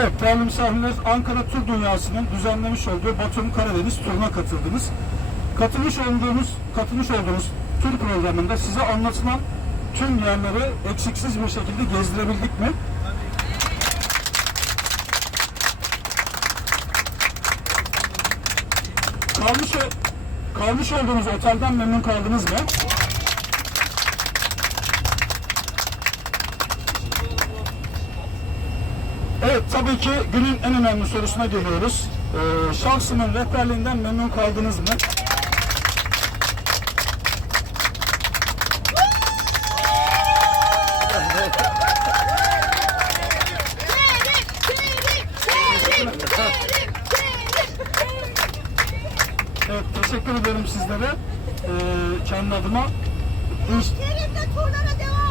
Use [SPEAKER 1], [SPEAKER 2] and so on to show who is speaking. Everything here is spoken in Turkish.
[SPEAKER 1] Evet değerli misafirler Ankara Tur Dünyası'nın düzenlemiş olduğu Batum Karadeniz turuna katıldınız. Katılmış olduğumuz, katılmış olduğumuz tur programında size anlatılan tüm yerleri eksiksiz bir şekilde gezdirebildik mi? Kalmış, kalmış olduğunuz otelden memnun kaldınız mı? Evet tabii ki günün en önemli sorusuna geliyoruz. Ee, şahsımın rehberliğinden memnun kaldınız mı? Evet teşekkür ederim sizlere. Ee, kendi adıma.
[SPEAKER 2] Kerim'le turlara devam.